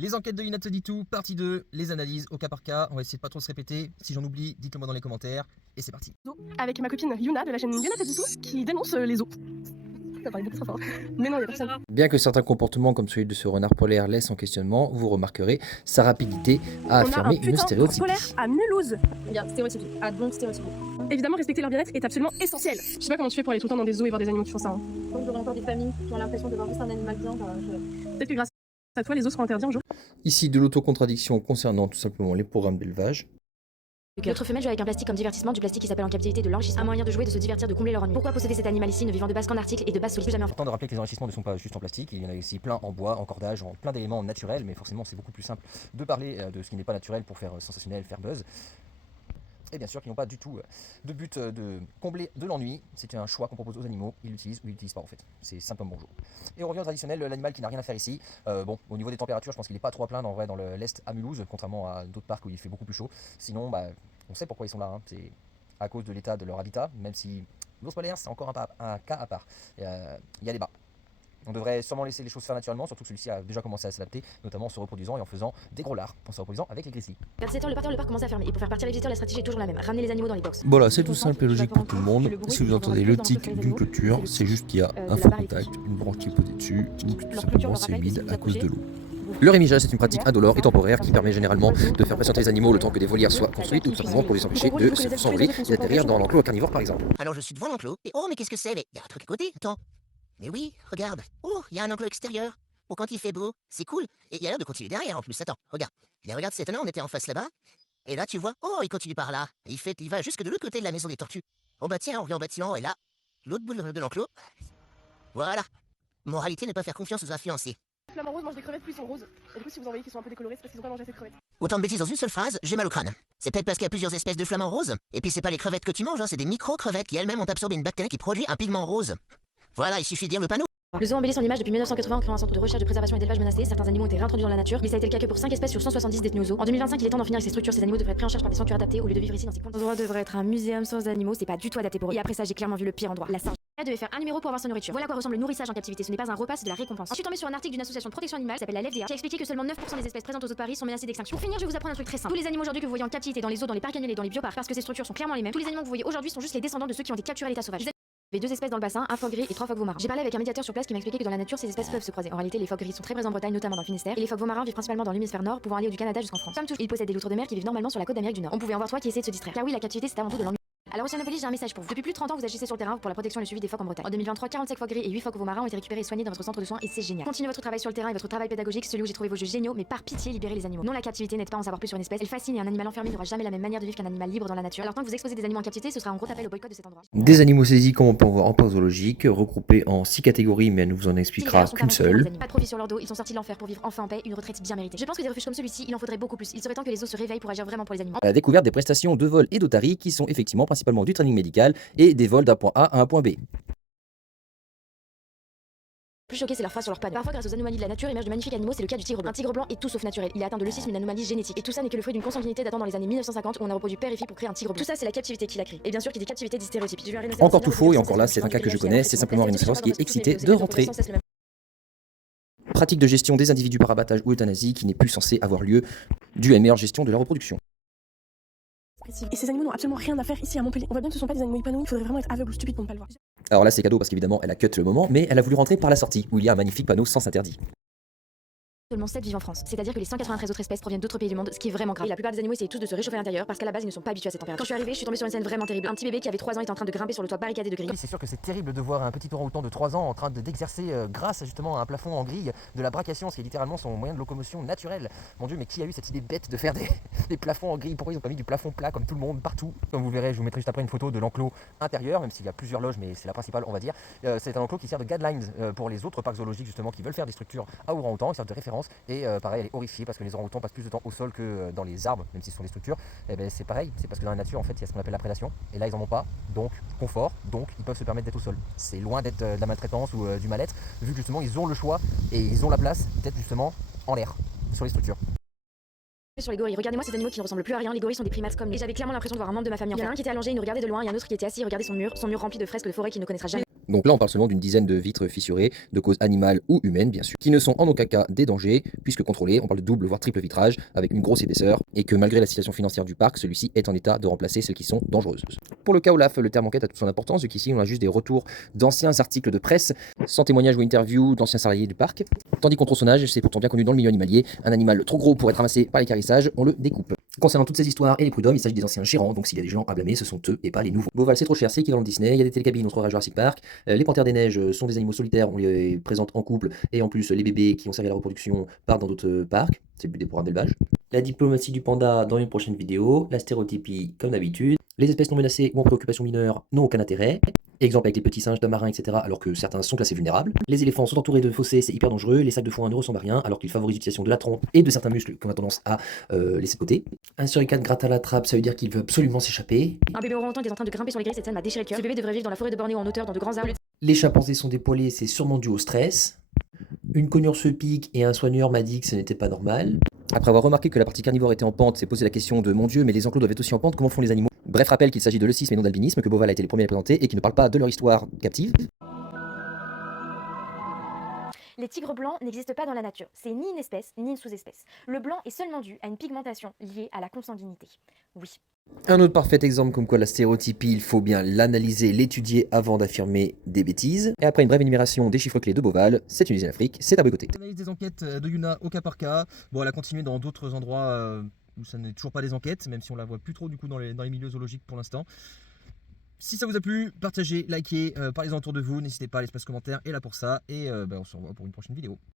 Les enquêtes de Inat te dit tout, partie 2, les analyses au cas par cas. On va essayer de pas trop se répéter. Si j'en oublie, dites-le moi dans les commentaires. Et c'est parti. Avec ma copine Yuna de la chaîne Yuna te dit tout, qui dénonce les os. Ça paraît beaucoup trop fort. Mais non, il y a personne. Bien que certains comportements comme celui de ce renard polaire laissent en questionnement, vous remarquerez sa rapidité à affirmer une stéréotypie. Polaire à Mulhouse. Bien, stéréotypie. Ah donc stéréotypie. Évidemment, respecter leur bien-être est absolument essentiel. Je sais pas comment tu fais pour aller tout le temps dans des zoos et voir des animaux qui font ça. Quand j'aurai encore des familles qui ont l'impression de voir juste un animal bien, Peut-être que grâce à toi, les os seront interdits un jour. Ici de l'autocontradiction concernant tout simplement les programmes d'élevage. L'autre femelle joue avec un plastique comme divertissement, du plastique qui s'appelle en captivité de l'enrichissement. Un moyen de jouer, de se divertir, de combler leur ennui. Pourquoi posséder cet animal ici, ne vivant de base qu'en article et de base solide jamais en Important de rappeler que les enrichissements ne sont pas juste en plastique, il y en a aussi plein en bois, en cordage, en plein d'éléments naturels, mais forcément c'est beaucoup plus simple de parler de ce qui n'est pas naturel pour faire sensationnel, faire buzz. Et bien sûr qu'ils n'ont pas du tout de but de combler de l'ennui, c'est un choix qu'on propose aux animaux, ils l'utilisent ou ils l'utilisent pas en fait, c'est simplement bonjour. Et on revient au traditionnel, l'animal qui n'a rien à faire ici. Bon, au niveau des températures, je pense qu'il n'est pas trop à plaindre en vrai dans l'est à Mulhouse, contrairement à d'autres parcs où il fait beaucoup plus chaud. Sinon, on sait pourquoi ils sont là, hein. C'est à cause de l'état de leur habitat, même si l'ours polaire c'est encore un cas à part. Il y a des bas. On devrait sûrement laisser les choses faire naturellement, surtout que celui-ci a déjà commencé à s'adapter, notamment en se reproduisant et en faisant des gros lards, en se reproduisant avec les grizzlies. Vers 7 heures, le parc commence à fermer. Et pour faire partir les visiteurs, la stratégie est toujours la même. Ramener les animaux dans les box. Voilà, c'est tout simple et logique pour tout le monde. Si vous entendez le tic d'une clôture, c'est juste qu'il y a un faux contact, une branche qui est posée dessus, donc tout simplement c'est humide à cause de l'eau. Le rémigeage, c'est une pratique indolore et temporaire qui permet généralement de faire patienter les animaux le temps que des volières soient construites ou tout simplement pour les empêcher de s'envoler et d'atterrir dans l'enclos carnivore par exemple. Alors je suis devant l'enclos, et oh mais qu'est-ce que c'est? Mais y a un truc à côté, attends. Mais oui, regarde. Oh, il y a un enclos extérieur. Pour quand il fait beau, c'est cool. Et il y a l'air de continuer derrière en plus, attends, regarde. Et regarde, c'est étonnant, on était en face là-bas. Et là, tu vois, oh, il continue par là. Il va jusque de l'autre côté de la maison des tortues. Oh bah tiens, on revient au bâtiment, et là, l'autre bout de l'enclos. Voilà. Moralité, ne pas faire confiance aux influenciers. Les flamants roses mangent des crevettes puis ils sont roses. Et du coup, si vous en voyez qui sont un peu décolorés, c'est parce qu'ils ont pas mangé assez de crevettes. Autant de bêtises dans une seule phrase, j'ai mal au crâne. C'est peut-être parce qu'il y a plusieurs espèces de flamants roses. Et puis c'est pas les crevettes que tu manges, hein, c'est des micro-crevettes qui elles-mêmes ont absorbé une bactérie qui produit un pigment rose. Voilà, il suffit de lire le panneau. Le zoo embellit son image depuis 1980 en créant un centre de recherche, de préservation et d'élevage menacé. Certains animaux ont été réintroduits dans la nature, mais ça a été le cas que pour 5 espèces sur 170 détenues au zoo. En 2025, il est temps d'en finir avec ces structures. Ces animaux devraient être pris en charge par des sanctuaires adaptés au lieu de vivre ici dans ces conditions. L'endroit devrait être un muséum sans animaux, c'est pas du tout adapté pour eux. Et après ça, j'ai clairement vu le pire endroit. La singe. Elle devait faire un numéro pour avoir sa nourriture. Voilà à quoi ressemble le nourrissage en captivité. Ce n'est pas un repas, c'est de la récompense. Ensuite, tombé sur un article d'une association de protection animale qui s'appelle la LFDA qui a expliqué que seulement 9% des espèces présentes aux zoo de Paris sont menacées d'extinction. Pour finir, je vais vous apprendre un truc très simple. Tous les animaux aujourd'hui que vous voyez en captivité dans les zoos, dans les parcs annuels et dans les bioparcs, parce que ces structures sont clairement les mêmes. Tous les animaux que vous voyez aujourd'hui sont juste les descendants de ceux qui ont été capturés à l'état sauvage. Il y avait 2 espèces dans le bassin, un phoque gris et 3 phoques marins. J'ai parlé avec un médiateur sur place qui m'a expliqué que dans la nature ces espèces peuvent se croiser. En réalité, les phoques gris sont très présents en Bretagne, notamment dans le Finistère, et les phoques marins vivent principalement dans l'hémisphère nord, pouvant aller du Canada jusqu'en France. Comme tout, ils possèdent des loutres de mer qui vivent normalement sur la côte d'Amérique du Nord. On pouvait en voir 3 qui essaient de se distraire. Car oui, la captivité c'est avant tout de l'ennui. Alors Océanopolis, j'ai un message pour vous. Depuis plus de 30 ans, vous agissez sur le terrain pour la protection et le suivi des phoques en Bretagne. En 2023, 45 phoques gris et 8 phoques marins ont été récupérés et soignés dans votre centre de soins et c'est génial. Continuez votre travail sur le terrain et votre travail pédagogique, celui où j'ai trouvé vos jeux géniaux, mais par pitié, libérez les animaux. Non, la captivité n'aide pas à en savoir plus sur une espèce. Elle fascine et un animal enfermé n'aura jamais la même manière de vivre qu'un animal libre dans la nature. Alors tant que vous exposez des animaux en captivité, ce sera un gros appel au boycott de cet endroit. Des animaux saisis comme on peut en voir en parc zoologique, regroupés en 6 catégories mais elle ne vous en expliquera qu'une seule. Pas de profit sur leur dos, ils sont sortis de l'enfer pour vivre enfin en paix, une retraite bien méritée. Je pense que des refuges comme celui-ci, il en faudrait beaucoup plus. Il serait temps que les zoos se réveillent pour agir vraiment pour les animaux. À la découverte des prestations de vol et d'otarie qui sont effectivement principalement du training médical et des vols d'un point A à un point B. Le plus choqué, c'est leur face sur leur panneau. Parfois, grâce aux anomalies de la nature, émergent de magnifiques animaux, c'est le cas du tigre blanc. Un tigre blanc est tout sauf naturel. Il est atteint de leucisme, une anomalie génétique. Et tout ça n'est que le fruit d'une consanguinité datant dans les années 1950 où on a reproduit père et fille pour créer un tigre blanc. Tout ça, c'est la captivité qui l'a créé. Et bien sûr, qui dit captivité dit stéréotype. Encore tout faux, et encore là, c'est un cas que je connais, c'est simplement un rhinocéros qui est excité de rentrer. Pratique de gestion des individus par abattage ou euthanasie qui n'est plus censée avoir lieu dû à une meilleure gestion de la reproduction. Et ces animaux n'ont absolument rien à faire ici à Montpellier. On voit bien que ce sont pas des animaux épanouis, il faudrait vraiment être aveugle ou stupide pour ne pas le voir. Alors là c'est cadeau parce qu'évidemment elle a cut le moment, mais elle a voulu rentrer par la sortie où il y a un magnifique panneau sens interdit. Seulement 7 vivent en France, c'est-à-dire que les 193 autres espèces proviennent d'autres pays du monde, ce qui est vraiment grave. Et la plupart des animaux essayaient tous de se réchauffer à l'intérieur parce qu'à la base ils ne sont pas habitués à cette température. Quand je suis arrivée, je suis tombée sur une scène vraiment terrible. Un petit bébé qui avait 3 ans était en train de grimper sur le toit barricadé de grilles. C'est sûr que c'est terrible de voir un petit orang-outan de 3 ans en train d'exercer grâce justement à un plafond en grille de la brachiation, ce qui est littéralement son moyen de locomotion naturel. Mon dieu, mais qui a eu cette idée bête de faire des plafonds en grille? Pourquoi ils ont pas mis du plafond plat comme tout le monde partout? Comme vous verrez, je vous mettrai juste après une photo de l'enclos intérieur, même s'il y a plusieurs loges, mais c'est la principale on va dire. C'est un enclos qui sert de guidelines pour les autres parcs zoologiques justement qui veulent faire des structures à orang-outan, ils servent de référence et pareil elle est horrifiée parce que les orang-outans passent plus de temps au sol que dans les arbres, même si ce sont des structures. Et ben c'est pareil, c'est parce que dans la nature en fait il y a ce qu'on appelle la prédation et là ils en ont pas, donc confort, donc ils peuvent se permettre d'être au sol. C'est loin d'être de la maltraitance ou du mal-être, vu que justement ils ont le choix et ils ont la place d'être justement en l'air, sur les structures. Sur les gorilles, regardez-moi ces animaux qui ne ressemblent plus à rien, les gorilles sont des primates comme nous. Et j'avais clairement l'impression de voir un membre de ma famille. Il y en a un qui était allongé, il nous regardait de loin, et un autre qui était assis, regardait son mur rempli de fresques de forêt qu'il ne connaîtra jamais. Donc là, on parle seulement d'une dizaine de vitres fissurées, de cause animale ou humaine, bien sûr, qui ne sont en aucun cas des dangers, puisque contrôlées, on parle de double voire triple vitrage, avec une grosse épaisseur, et que malgré la situation financière du parc, celui-ci est en état de remplacer celles qui sont dangereuses. Pour le cas Olaf, le terme enquête a toute son importance, vu qu'ici on a juste des retours d'anciens articles de presse, sans témoignages ou interviews d'anciens salariés du parc, tandis qu'en tronçonnage, c'est pourtant bien connu dans le milieu animalier, un animal trop gros pour être ramassé par les carissages, on le découpe. Concernant toutes ces histoires et les prud'hommes, il s'agit des anciens gérants, donc s'il y a des gens à blâmer, ce sont eux et pas les nouveaux. Beauval, c'est trop cher, c'est équivalent de Disney, il y a des télécabines, on se croirait à Jurassic Park, les panthères des neiges sont des animaux solitaires, on les présente en couple, et en plus les bébés qui ont servi à la reproduction partent dans d'autres parcs, c'est le but des programmes d'élevage. La diplomatie du panda dans une prochaine vidéo, la stéréotypie comme d'habitude, les espèces non menacées ou en préoccupation mineure n'ont aucun intérêt. Exemple avec les petits singes, d'hommes marins, etc., alors que certains sont classés vulnérables. Les éléphants sont entourés de fossés, c'est hyper dangereux. Les sacs de foin ne ressemblent à rien, alors qu'ils favorisent l'utilisation de la trompe et de certains muscles qu'on a tendance à laisser de côté. Un suricate gratte à la trappe, ça veut dire qu'il veut absolument s'échapper. Un bébé orang-outan qui est en train de grimper sur les grilles, cette scène m'a déchiré le cœur. Ce bébé devrait vivre dans la forêt de Bornéo en hauteur, dans de grands arbres. Les chimpanzés sont dépoilés, c'est sûrement dû au stress. Une cognure se pique et un soigneur m'a dit que ce n'était pas normal. Après avoir remarqué que la partie carnivore était en pente, s'est posé la question de mon Dieu, mais les enclos doivent être aussi en pente, comment font les animaux? Bref, rappel qu'il s'agit de leucisme et non d'albinisme, que Beauval a été les premiers à les présenter et qui ne parlent pas de leur histoire captive. Les tigres blancs n'existent pas dans la nature. C'est ni une espèce, ni une sous-espèce. Le blanc est seulement dû à une pigmentation liée à la consanguinité. Oui. Un autre parfait exemple comme quoi la stéréotypie, il faut bien l'analyser, l'étudier avant d'affirmer des bêtises. Et après une brève énumération des chiffres clés de Beauval, c'est une usine Afrique, c'est à boycotter. L'analyse des enquêtes de Yuna au cas par cas. Bon, elle a continué dans d'autres endroits où ça n'est toujours pas des enquêtes, même si on la voit plus trop du coup dans les milieux zoologiques pour l'instant. Si ça vous a plu, partagez, likez, parlez-en autour de vous, n'hésitez pas, l'espace commentaire est là pour ça, et on se revoit pour une prochaine vidéo.